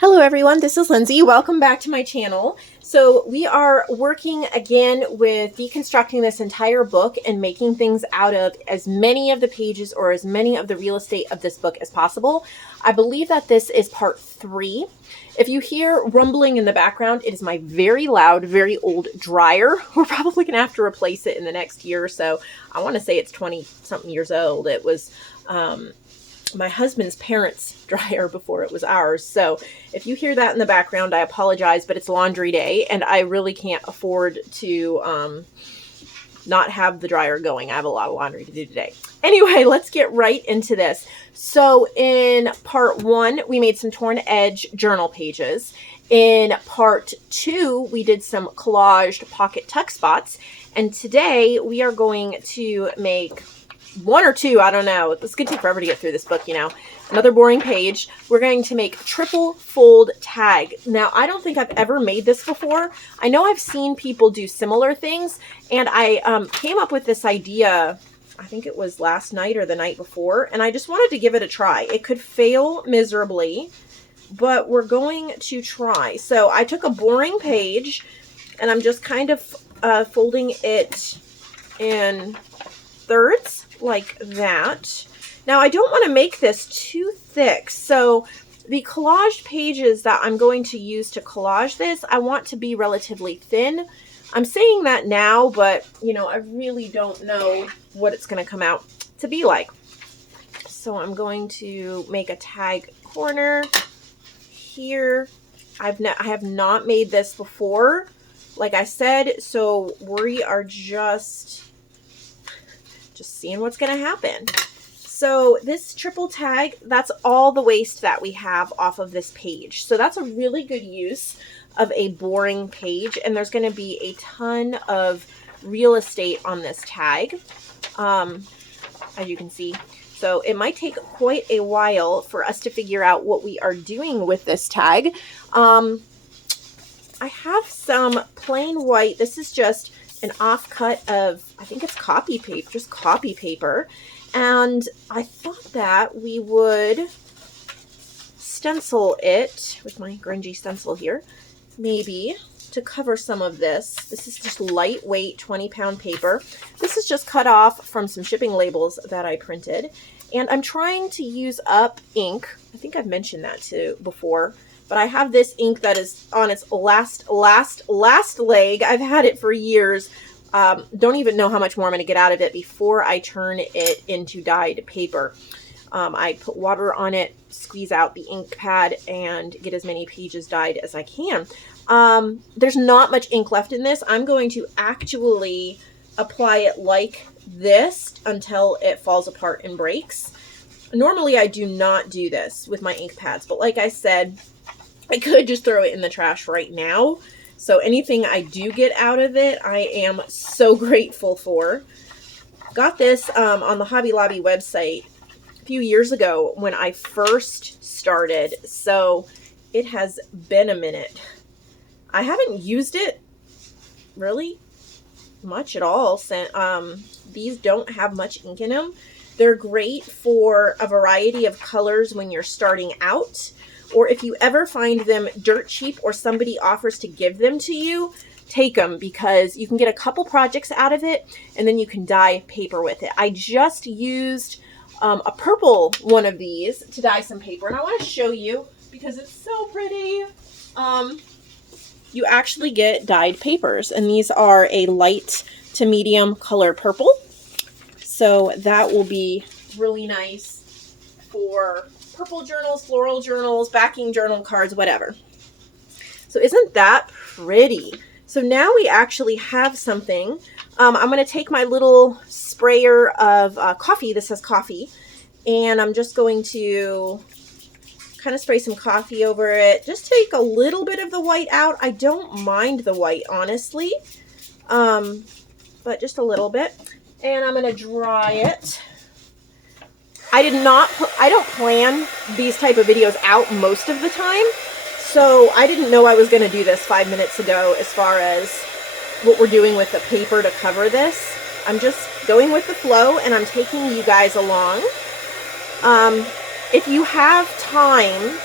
Hello everyone, this is Lindsay. Welcome back to my channel. So we are working again with deconstructing this entire book and making things out of as many of the pages or as many of the real estate of this book as possible. I believe that this is part 3. If you hear rumbling in the background, it is my very loud, very old dryer. We're probably going to have to replace it in the next year or so. I want to say it's 20-something years old. It was my husband's parents' dryer before it was ours. So if you hear that in the background, I apologize, but it's laundry day and I really can't afford to not have the dryer going. I have a lot of laundry to do today. Anyway, let's get right into this. So in part 1, we made some torn edge journal pages. In part 2, we did some collaged pocket tuck spots. And today we are going to make 1 or 2, I don't know. It's going to take forever to get through this book, you know. Another boring page. We're going to make triple fold tag. Now, I don't think I've ever made this before. I know I've seen people do similar things, and I came up with this idea, I think it was last night or the night before, and I just wanted to give it a try. It could fail miserably, but we're going to try. So I took a boring page, and I'm just kind of folding it in thirds like that. Now I don't want to make this too thick, so the collaged pages that I'm going to use to collage this, I want to be relatively thin. I'm saying that now, but you know, I really don't know what it's going to come out to be like. So I'm going to make a tag corner here. I have not made this before, like I said, so we are just seeing what's going to happen. So this triple tag, that's all the waste that we have off of this page. So that's a really good use of a boring page, and there's going to be a ton of real estate on this tag, as you can see. So it might take quite a while for us to figure out what we are doing with this tag. I have some plain white. This is just an offcut of, I think it's copy paper, just copy paper. And I thought that we would stencil it with my grungy stencil here, maybe to cover some of this. This is just lightweight 20-pound paper. This is just cut off from some shipping labels that I printed. And I'm trying to use up ink. I think I've mentioned that too before. But I have this ink that is on its last leg. I've had it for years. Don't even know how much more I'm going to get out of it before I turn it into dyed paper. I put water on it, squeeze out the ink pad, and get as many pages dyed as I can. There's not much ink left in this. I'm going to actually apply it like this until it falls apart and breaks. Normally, I do not do this with my ink pads, but like I said, I could just throw it in the trash right now. So anything I do get out of it, I am so grateful for. Got this on the Hobby Lobby website a few years ago when I first started. So it has been a minute. I haven't used it really much at all. These don't have much ink in them. They're great for a variety of colors when you're starting out. Or if you ever find them dirt cheap or somebody offers to give them to you, take them because you can get a couple projects out of it and then you can dye paper with it. I just used a purple one of these to dye some paper, and I want to show you because it's so pretty. You actually get dyed papers, and these are a light to medium color purple. So that will be really nice for purple journals, floral journals, backing journal cards, whatever. So isn't that pretty? So now we actually have something. I'm going to take my little sprayer of coffee. This says coffee. And I'm just going to kind of spray some coffee over it. Just take a little bit of the white out. I don't mind the white, honestly. But just a little bit. And I'm going to dry it. I don't plan these type of videos out most of the time, so I didn't know I was going to do this 5 minutes ago as far as what we're doing with the paper to cover this. I'm just going with the flow, and I'm taking you guys along. If you have time,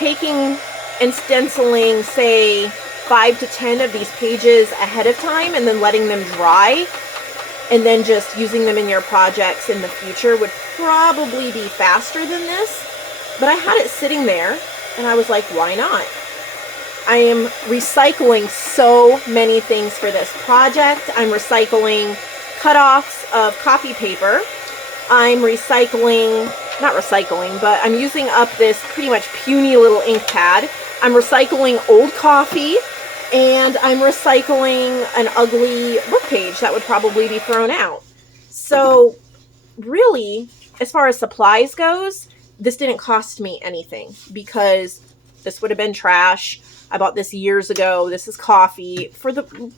taking and stenciling, say, 5 to 10 of these pages ahead of time and then letting them dry and then just using them in your projects in the future would probably be faster than this. But I had it sitting there and I was like, why not? I am recycling so many things for this project. I'm recycling cutoffs of copy paper. I'm recycling, not recycling, but I'm using up this pretty much puny little ink pad. I'm recycling old coffee, and I'm recycling an ugly book page that would probably be thrown out. So really, as far as supplies goes, this didn't cost me anything because this would have been trash. I bought this years ago. This is coffee for the,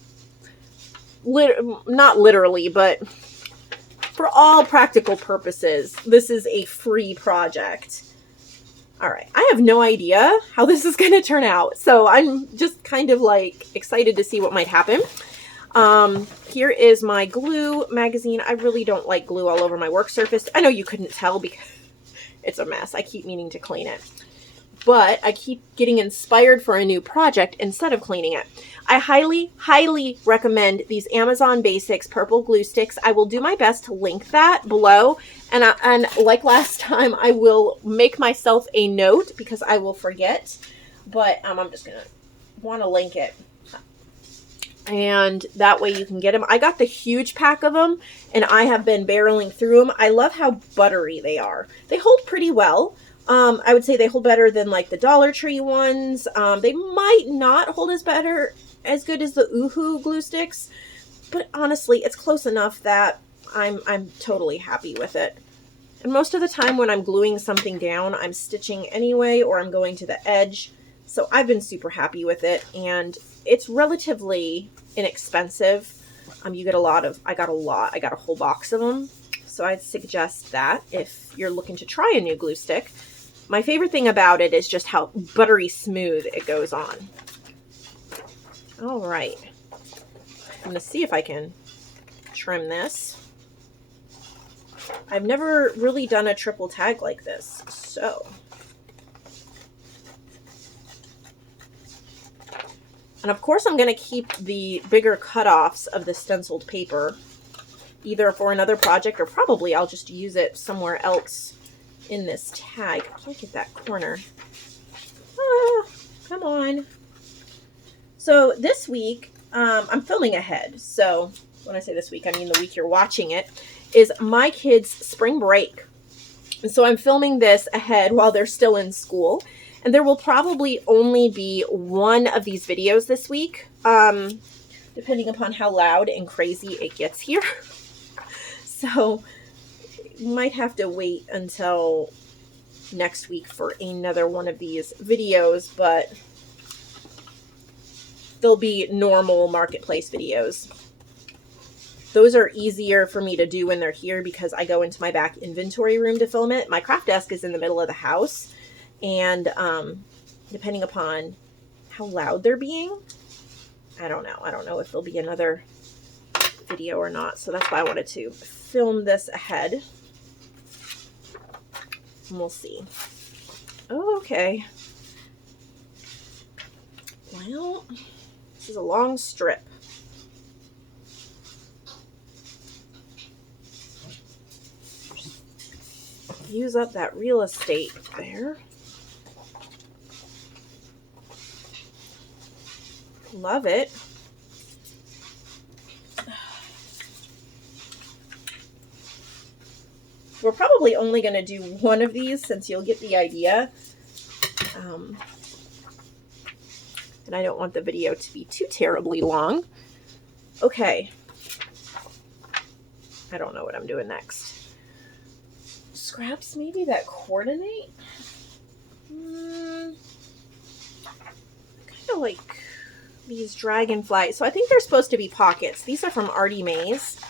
not literally, but for all practical purposes, this is a free project. All right, I have no idea how this is going to turn out. So I'm just kind of like excited to see what might happen. Here is my glue magazine. I really don't like glue all over my work surface. I know you couldn't tell because it's a mess. I keep meaning to clean it. But I keep getting inspired for a new project instead of cleaning it. I highly, highly recommend these Amazon Basics purple glue sticks. I will do my best to link that below. And like last time, I will make myself a note because I will forget. But I'm just going to want to link it. And that way you can get them. I got the huge pack of them, and I have been barreling through them. I love how buttery they are. They hold pretty well. I would say they hold better than like the Dollar Tree ones. They might not hold as good as the Oohoo glue sticks, but honestly, it's close enough that I'm totally happy with it. And most of the time when I'm gluing something down, I'm stitching anyway, or I'm going to the edge. So I've been super happy with it, and it's relatively inexpensive. You get a lot of, I got a whole box of them. So I'd suggest that if you're looking to try a new glue stick. My favorite thing about it is just how buttery smooth it goes on. All right. I'm going to see if I can trim this. I've never really done a triple tag like this, so. And of course I'm going to keep the bigger cutoffs of the stenciled paper, either for another project or probably I'll just use it somewhere else in this tag. I can't get that corner. Ah, come on. So this week, I'm filming ahead. So when I say this week, I mean the week you're watching it, is my kids' spring break. And so I'm filming this ahead while they're still in school. And there will probably only be one of these videos this week, depending upon how loud and crazy it gets here. So you might have to wait until next week for another one of these videos, but they'll be normal marketplace videos. Those are easier for me to do when they're here because I go into my back inventory room to film it. My craft desk is in the middle of the house, and depending upon how loud they're being, I don't know. I don't know if there'll be another video or not, so that's why I wanted to film this ahead. And we'll see. Oh, okay. Well, this is a long strip. Use up that real estate there. Love it. We're probably only going to do one of these since you'll get the idea. And I don't want the video to be too terribly long. Okay. I don't know what I'm doing next. Scraps maybe that coordinate? Kind of like these dragonflies. So I think they're supposed to be pockets. These are from Artie Mays.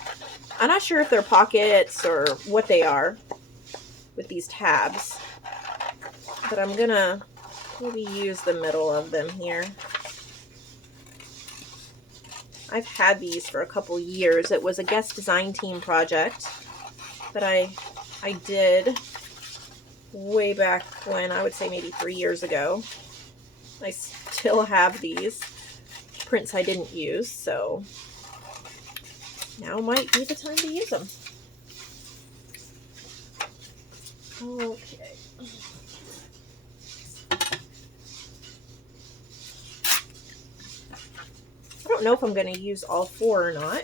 I'm not sure if they're pockets or what they are with these tabs, but I'm gonna maybe use the middle of them here. I've had these for a couple years. It was a guest design team project that I did way back when, I would say maybe 3 years ago. I still have these prints I didn't use, so now might be the time to use them. Okay. I don't know if I'm going to use all 4 or not.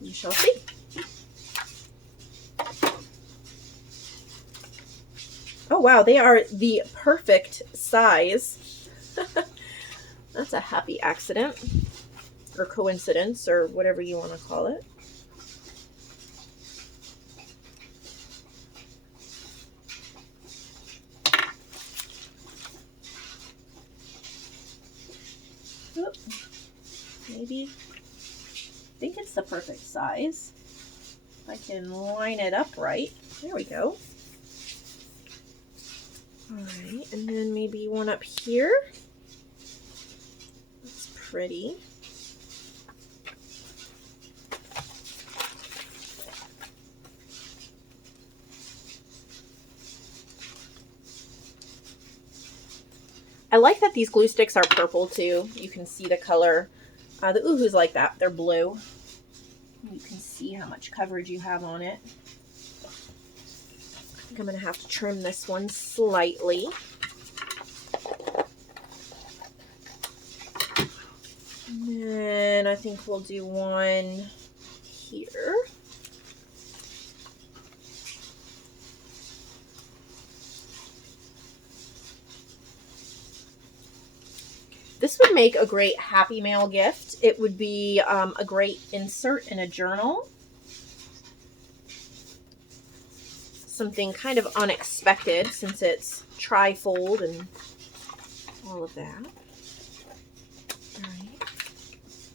We shall see. Oh wow, they are the perfect size. That's a happy accident, or coincidence, or whatever you want to call it. Oop. Maybe, I think it's the perfect size. If I can line it up right. There we go. Alright, and then maybe one up here. That's pretty. I like that these glue sticks are purple too. You can see the color. The Oohoo's like that. They're blue. You can see how much coverage you have on it. I think I'm going to have to trim this one slightly. And then I think we'll do one here. This would make a great Happy Mail gift. It would be a great insert in a journal. Something kind of unexpected since it's tri-fold and all of that. All right.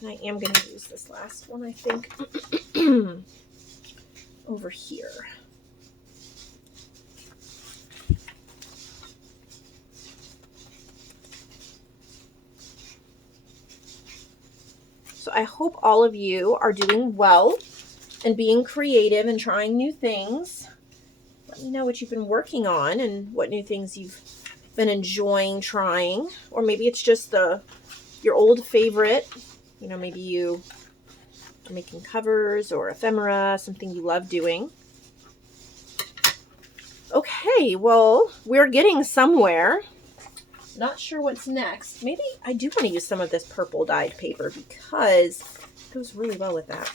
And I am going to use this last one, I think, over here. So I hope all of you are doing well and being creative and trying new things. Let me know what you've been working on and what new things you've been enjoying trying. Or maybe it's just your old favorite. You know, maybe you are making covers or ephemera, something you love doing. Okay, well, we're getting somewhere. Not sure what's next. Maybe I do want to use some of this purple dyed paper because it goes really well with that.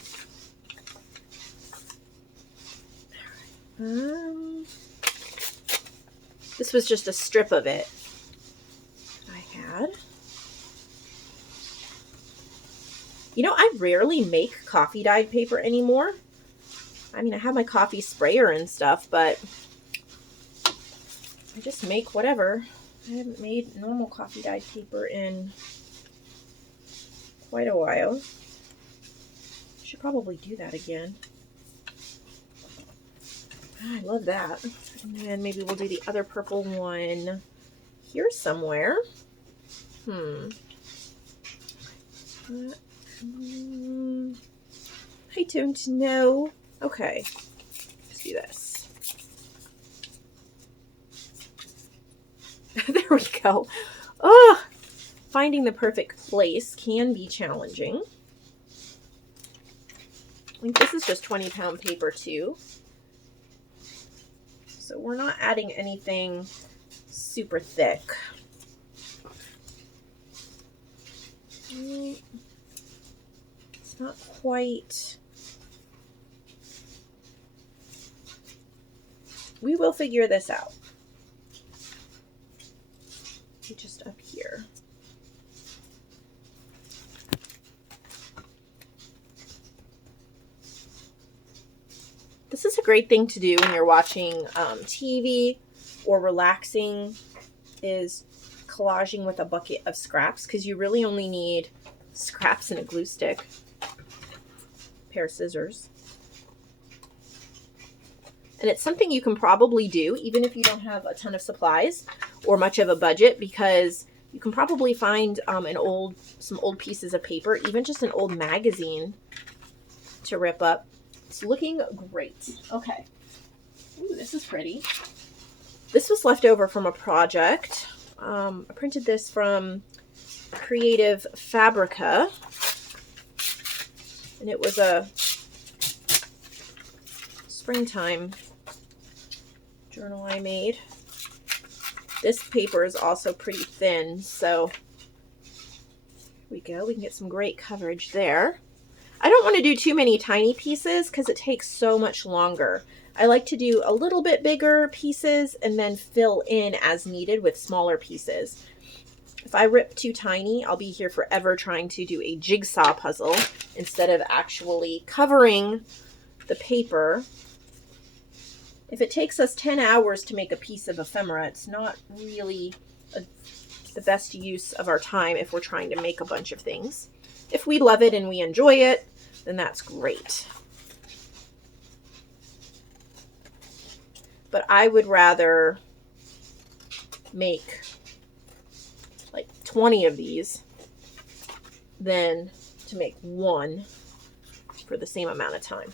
This was just a strip of it I had. You know, I rarely make coffee dyed paper anymore. I mean, I have my coffee sprayer and stuff, but I just make whatever. I haven't made normal coffee dyed paper in quite a while. Should probably do that again. I love that. And then maybe we'll do the other purple one here somewhere. I don't know. Okay, let's do this. There we go. Oh, finding the perfect place can be challenging. I think this is just 20-pound paper too. So we're not adding anything super thick. It's not quite. We will figure this out. Just up here. This is a great thing to do when you're watching TV or relaxing, is collaging with a bucket of scraps, because you really only need scraps and a glue stick, a pair of scissors. And it's something you can probably do even if you don't have a ton of supplies or much of a budget, because you can probably find some old pieces of paper, even just an old magazine to rip up. It's looking great. Okay, Ooh, this is pretty. This was left over from a project. I printed this from Creative Fabrica, and it was a springtime journal I made. This paper is also pretty thin, so here we go. We can get some great coverage there. I don't want to do too many tiny pieces because it takes so much longer. I like to do a little bit bigger pieces and then fill in as needed with smaller pieces. If I rip too tiny, I'll be here forever trying to do a jigsaw puzzle instead of actually covering the paper. If it takes us 10 hours to make a piece of ephemera, it's not really the best use of our time if we're trying to make a bunch of things. If we love it and we enjoy it, then that's great. But I would rather make like 20 of these than to make one for the same amount of time.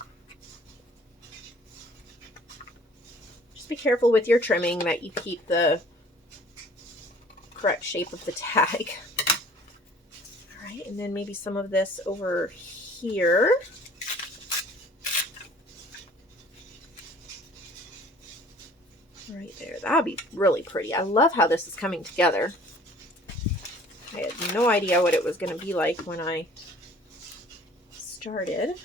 Just be careful with your trimming that you keep the correct shape of the tag. All right, and then maybe some of this over here. Right there. That would be really pretty. I love how this is coming together. I had no idea what it was going to be like when I started.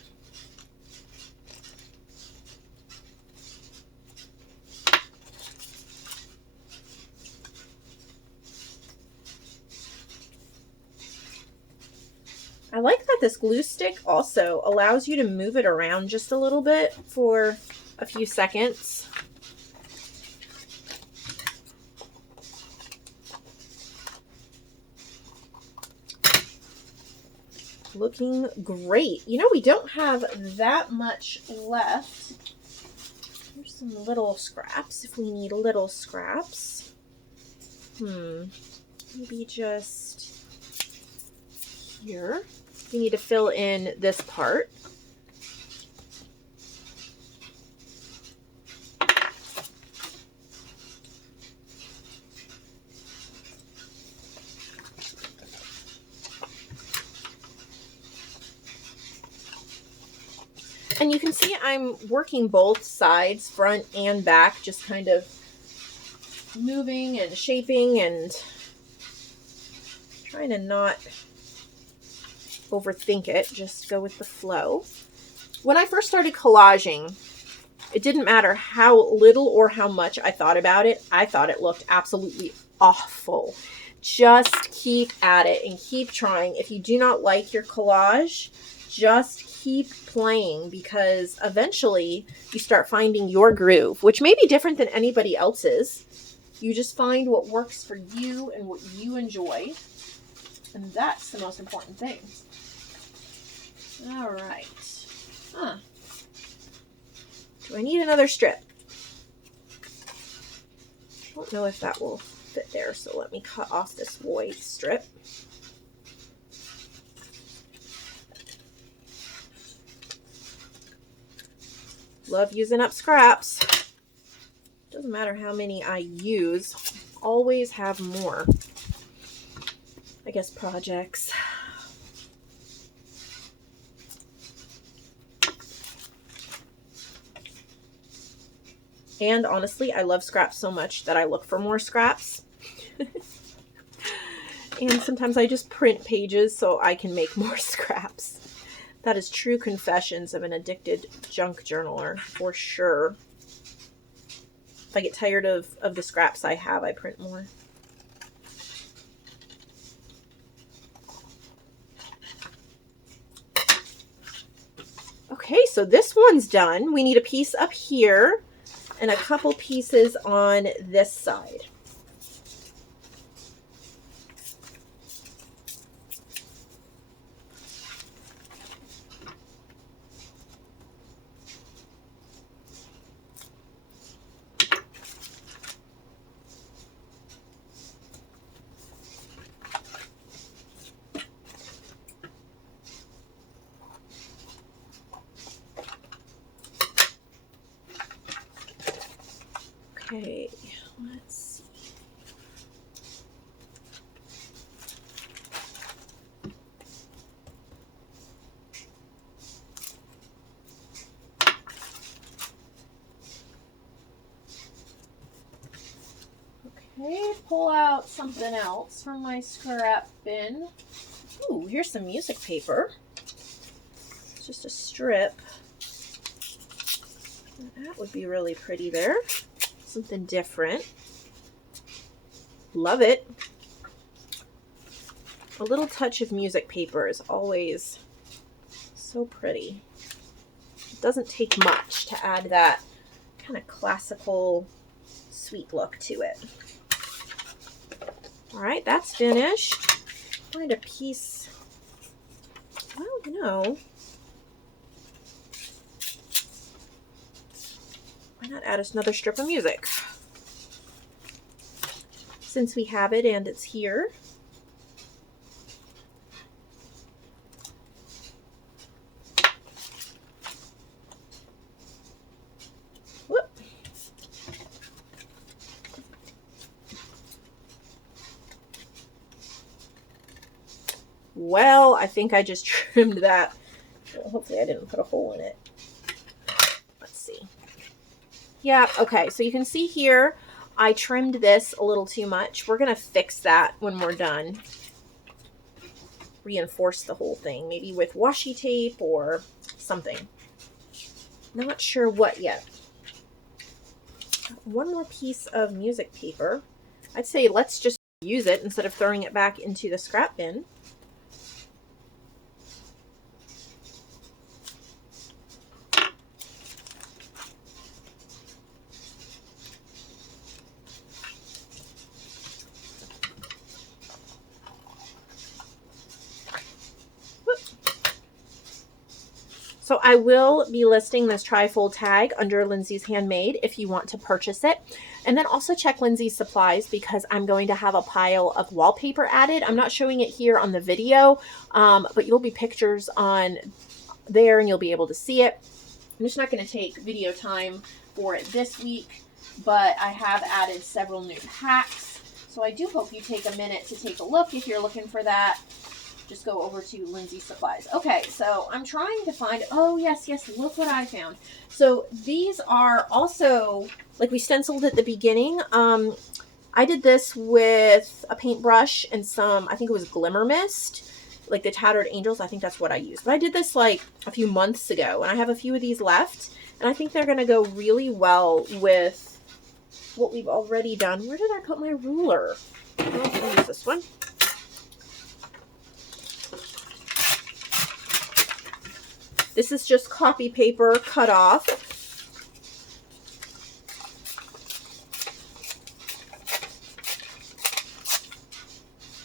I like that this glue stick also allows you to move it around just a little bit for a few seconds. Looking great. You know, we don't have that much left. Here's some little scraps if we need little scraps. Maybe just here. We need to fill in this part. And you can see I'm working both sides, front and back, just kind of moving and shaping and trying to not overthink it, just go with the flow. When I first started collaging, it didn't matter how little or how much I thought about it. I thought it looked absolutely awful. Just keep at it and keep trying. If you do not like your collage, just keep playing, because eventually you start finding your groove, which may be different than anybody else's. You just find what works for you and what you enjoy. And that's the most important thing. All right. Do I need another strip? I don't know if that will fit there, so let me cut off this white strip. Love using up scraps. Doesn't matter how many I use, always have more. I guess projects. And honestly, I love scraps so much that I look for more scraps. And sometimes I just print pages so I can make more scraps. That is true confessions of an addicted junk journaler, for sure. If I get tired of the scraps I have, I print more. Okay, so this one's done. We need a piece up here and a couple pieces on this side. Okay, pull out something else from my scrap bin. Ooh, here's some music paper. It's just a strip. That would be really pretty there. Something different. Love it. A little touch of music paper is always so pretty. It doesn't take much to add that kind of classical, sweet look to it. All right, that's finished. Find a piece. Well, you know, why not add us another strip of music? Since we have it and it's here. Whoop. Well, I think I just trimmed that. Well, hopefully I didn't put a hole in it. Let's see. Yeah, okay, so you can see here, I trimmed this a little too much. We're going to fix that when we're done. Reinforce the whole thing, maybe with washi tape or something. Not sure what yet. One more piece of music paper. I'd say let's just use it instead of throwing it back into the scrap bin. So I will be listing this trifold tag under Lindsay's Handmade if you want to purchase it. And then also check Lindsay's Supplies because I'm going to have a pile of wallpaper added. I'm not showing it here on the video, but you'll be pictures on there and you'll be able to see it. I'm just not going to take video time for it this week, but I have added several new packs. So I do hope you take a minute to take a look if you're looking for that. Just go over to Lindsay's Supplies. Okay, so I'm trying to find, oh yes, look what I found. So these are also, like we stenciled at the beginning. I did this with a paintbrush and some, I think it was Glimmer Mist, like the Tattered Angels. I think that's what I used. But I did this like a few months ago, and I have a few of these left. And I think they're going to go really well with what we've already done. Where did I put my ruler? Oh, I'll use this one. This is just copy paper cut off.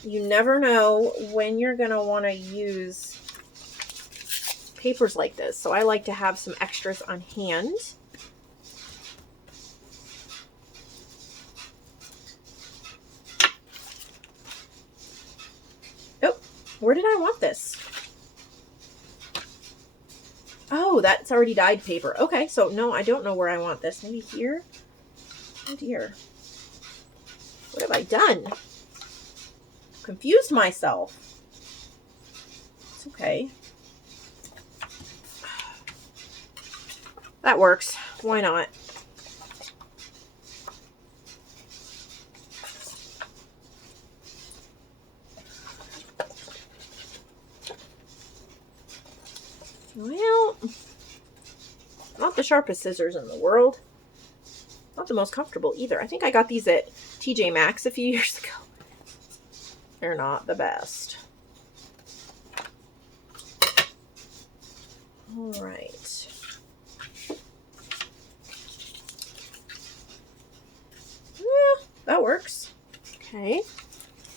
You never know when you're going to want to use papers like this. So I like to have some extras on hand. Oh, where did I want this? Oh, that's already dyed paper. Okay, so no, I don't know where I want this. Maybe here? Oh dear. What have I done? Confused myself. It's okay. That works. Why not? Well, not the sharpest scissors in the world. Not the most comfortable either. I think I got these at TJ Maxx a few years ago. They're not the best. All right. Yeah, that works. Okay.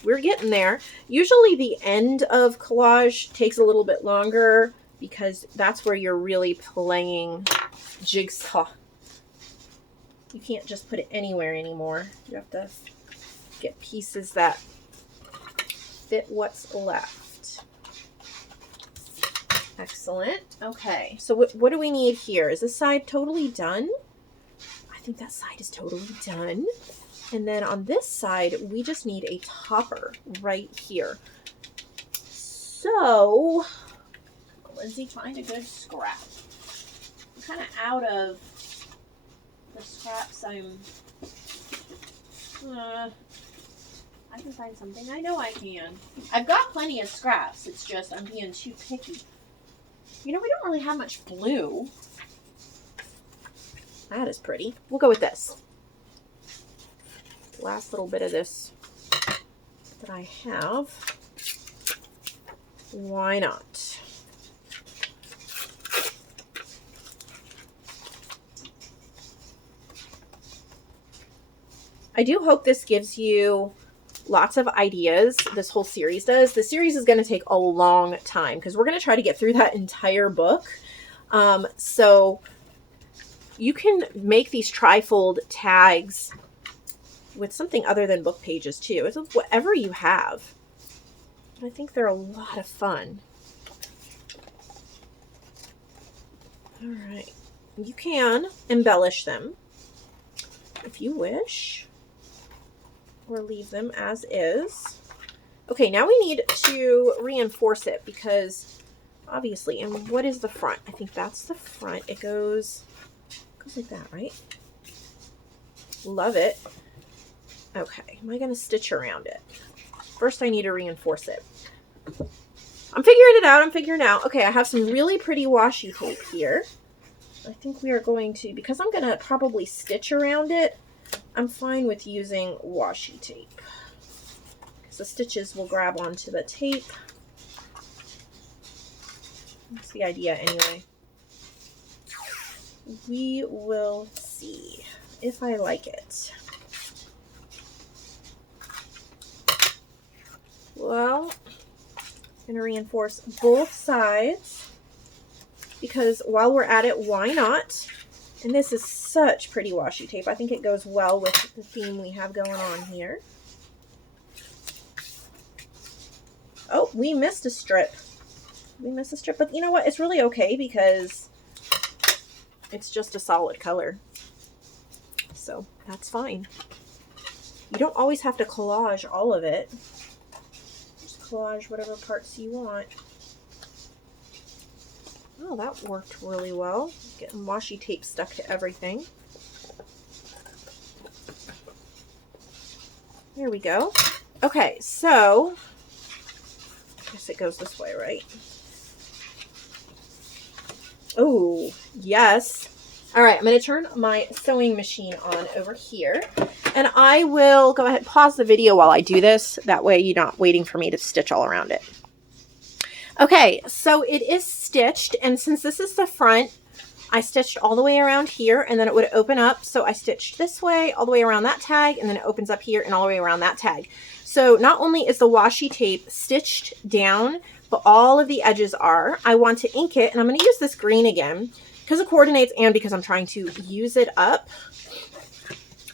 We're getting there. Usually the end of collage takes a little bit longer because that's where you're really playing jigsaw. You can't just put it anywhere anymore. You have to get pieces that fit what's left. Excellent. Okay, so what do we need here? Is this side totally done? I think that side is totally done. And then on this side, we just need a topper right here. So, Lindsay, find a good scrap. I'm kind of out of the scraps I'm I can find something. I know I can. I've got plenty of scraps. It's just I'm being too picky. You know, we don't really have much blue. That is pretty. We'll go with this. Last little bit of this that I have. Why not? I do hope this gives you lots of ideas. This whole series does. The series is going to take a long time because we're going to try to get through that entire book. So you can make these trifold tags with something other than book pages too. It's whatever you have. I think they're a lot of fun. All right. You can embellish them if you wish, or leave them as is. Okay, now we need to reinforce it because obviously, and what is the front? I think that's the front. It goes like that, right? Love it. Okay, am I going to stitch around it? First, I need to reinforce it. I'm figuring it out. I'm figuring it out. Okay, I have some really pretty washi tape here. I think we are going to, because I'm going to probably stitch around it, I'm fine with using washi tape. Because the stitches will grab onto the tape. That's the idea anyway. We will see if I like it. Well, I'm going to reinforce both sides because while we're at it, why not? And this is such pretty washi tape. I think it goes well with the theme we have going on here. Oh, we missed a strip. We missed a strip, but you know what? It's really okay because it's just a solid color. So that's fine. You don't always have to collage all of it. Collage whatever parts you want. Oh, that worked really well. Getting washi tape stuck to everything. There we go. Okay, so I guess it goes this way, right? Oh, yes. All right, I'm going to turn my sewing machine on over here. And I will go ahead and pause the video while I do this. That way you're not waiting for me to stitch all around it. Okay, so it is stitched. And since this is the front, I stitched all the way around here and then it would open up. So I stitched this way all the way around that tag and then it opens up here and all the way around that tag. So not only is the washi tape stitched down, but all of the edges are. I want to ink it and I'm going to use this green again because it coordinates and because I'm trying to use it up.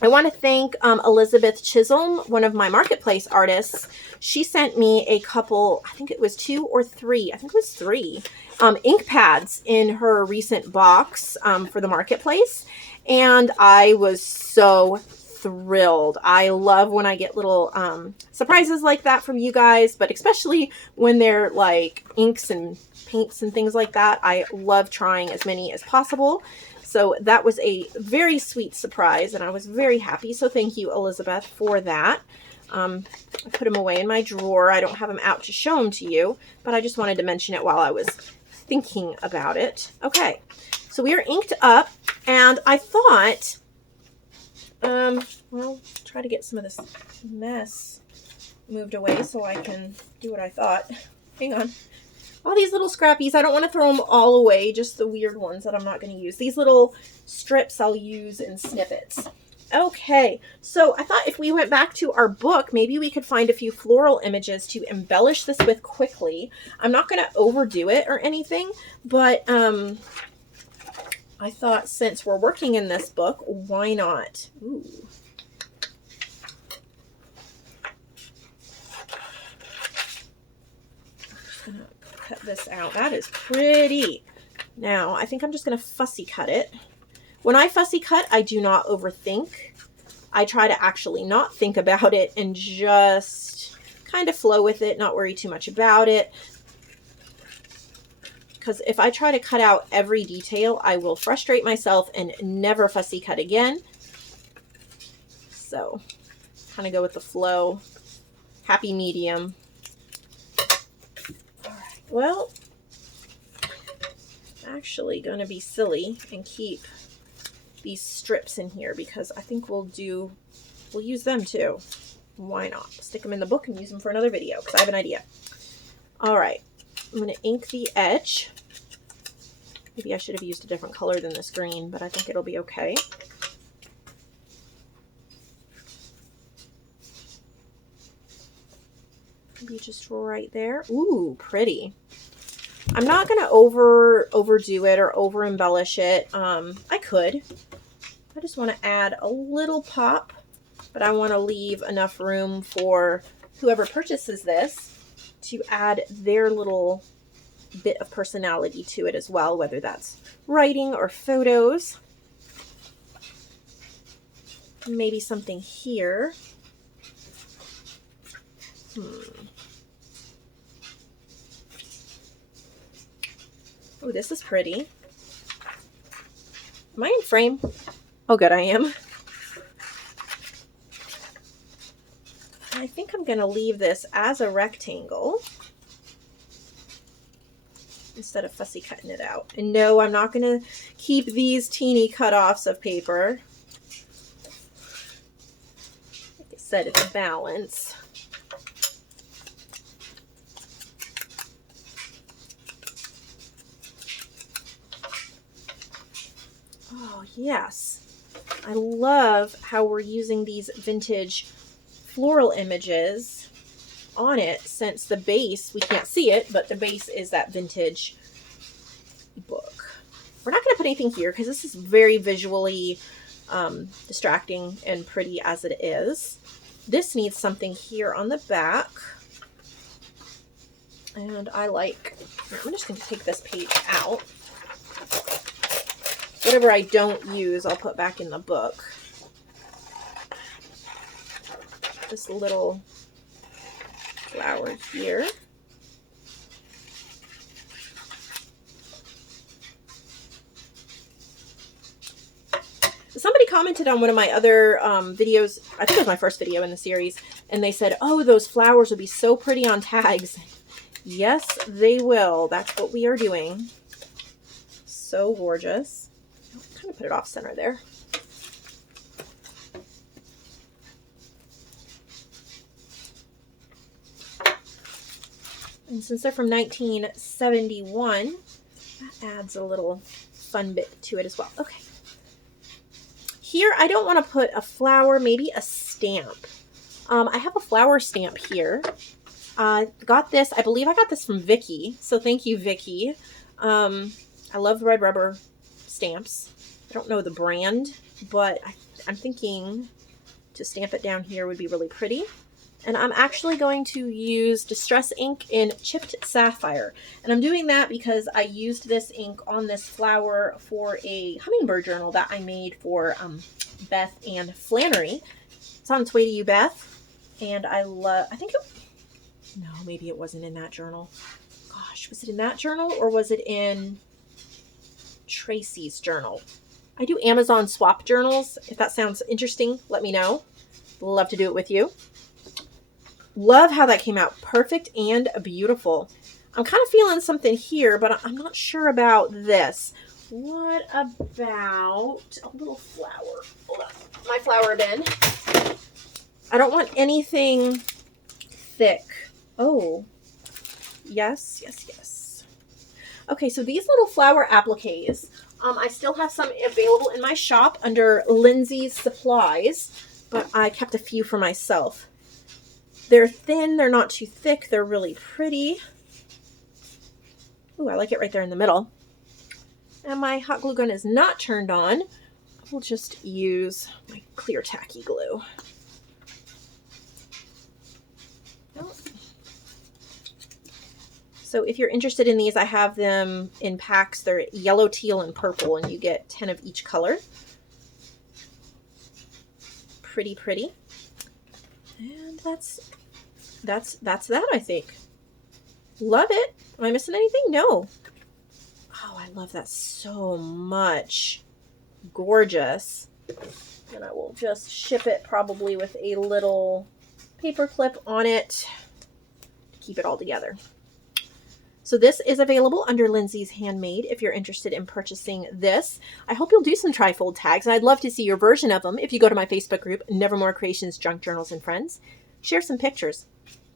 I want to thank Elizabeth Chisholm, one of my marketplace artists. She sent me a couple, I think it was 2 or 3, I think it was 3 ink pads in her recent box for the marketplace. And I was so thrilled. I love when I get little surprises like that from you guys, but especially when they're like inks and paints and things like that. I love trying as many as possible. So that was a very sweet surprise and I was very happy. So thank you, Elizabeth, for that. I put them away in my drawer. I don't have them out to show them to you, but I just wanted to mention it while I was thinking about it. Okay, so we are inked up and I thought, well, try to get some of this mess moved away so I can do what I thought. Hang on. All these little scrappies, I don't want to throw them all away, just the weird ones that I'm not going to use. These little strips I'll use in snippets. Okay, so I thought if we went back to our book, maybe we could find a few floral images to embellish this with quickly. I'm not going to overdo it or anything, but I thought since we're working in this book, why not? Ooh. Cut this out. That is pretty. Now, I think I'm just going to fussy cut it. When I fussy cut, I do not overthink. I try to actually not think about it and just kind of flow with it, not worry too much about it. Because if I try to cut out every detail, I will frustrate myself and never fussy cut again. So, kind of go with the flow. Happy medium. All right. Well, I'm actually going to be silly and keep these strips in here because I think we'll use them too. Why not? Stick them in the book and use them for another video because I have an idea. All right. I'm going to ink the edge. Maybe I should have used a different color than this green, but I think it'll be okay. Maybe just right there. Ooh, pretty. I'm not going to overdo it or over embellish it. I could. I just want to add a little pop, but I want to leave enough room for whoever purchases this to add their little bit of personality to it as well, whether that's writing or photos. Maybe something here. Oh, this is pretty. Am I in frame? Oh, good, I am. I think I'm going to leave this as a rectangle instead of fussy cutting it out. And no, I'm not going to keep these teeny cutoffs of paper. Like I said, it's a balance. Oh, yes. I love how we're using these vintage floral images on it, since the base, we can't see it, but the base is that vintage book. We're not going to put anything here because this is very visually distracting and pretty as it is. This needs something here on the back. And I'm just going to take this page out. Whatever I don't use, I'll put back in the book. This little flower here. Somebody commented on one of my other videos, I think it was my first video in the series, and they said, oh, those flowers would be so pretty on tags. Yes, they will. That's what we are doing. So gorgeous. I'll kind of put it off center there. And since they're from 1971, that adds a little fun bit to it as well. Okay. Here, I don't want to put a flower, maybe a stamp. I have a flower stamp here. Got this, I believe I got this from Vicky. So thank you, Vicky. I love red rubber stamps. I don't know the brand, but I'm thinking to stamp it down here would be really pretty. And I'm actually going to use Distress ink in Chipped Sapphire. And I'm doing that because I used this ink on this flower for a hummingbird journal that I made for Beth and Flannery. It's on its way to you, Beth. And I think no, maybe it wasn't in that journal. Gosh, was it in that journal or was it in Tracy's journal? I do Amazon swap journals. If that sounds interesting, let me know. Love to do it with you. Love how that came out. Perfect and beautiful. I'm kind of feeling something here, but I'm not sure about this. What about a little flower? Hold up. My flower bin. I don't want anything thick. Oh, yes, yes, yes. Okay, so these little flower appliques, I still have some available in my shop under Lindsay's Supplies, but I kept a few for myself. They're thin, they're not too thick, they're really pretty. Ooh, I like it right there in the middle. And my hot glue gun is not turned on. We'll just use my clear tacky glue. So if you're interested in these, I have them in packs. They're yellow, teal, and purple, and you get 10 of each color. Pretty, pretty. And that's that, I think. Love it. Am I missing anything? No. Oh, I love that so much. Gorgeous. And I will just ship it probably with a little paper clip on it to keep it all together. So this is available under Lindsay's Handmade if you're interested in purchasing this. I hope you'll do some trifold tags, and I'd love to see your version of them if you go to my Facebook group, Nevermore Creations, Junk Journals, and Friends. Share some pictures.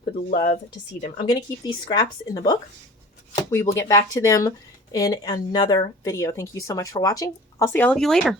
Would love to see them. I'm going to keep these scraps in the book. We will get back to them in another video. Thank you so much for watching. I'll see all of you later.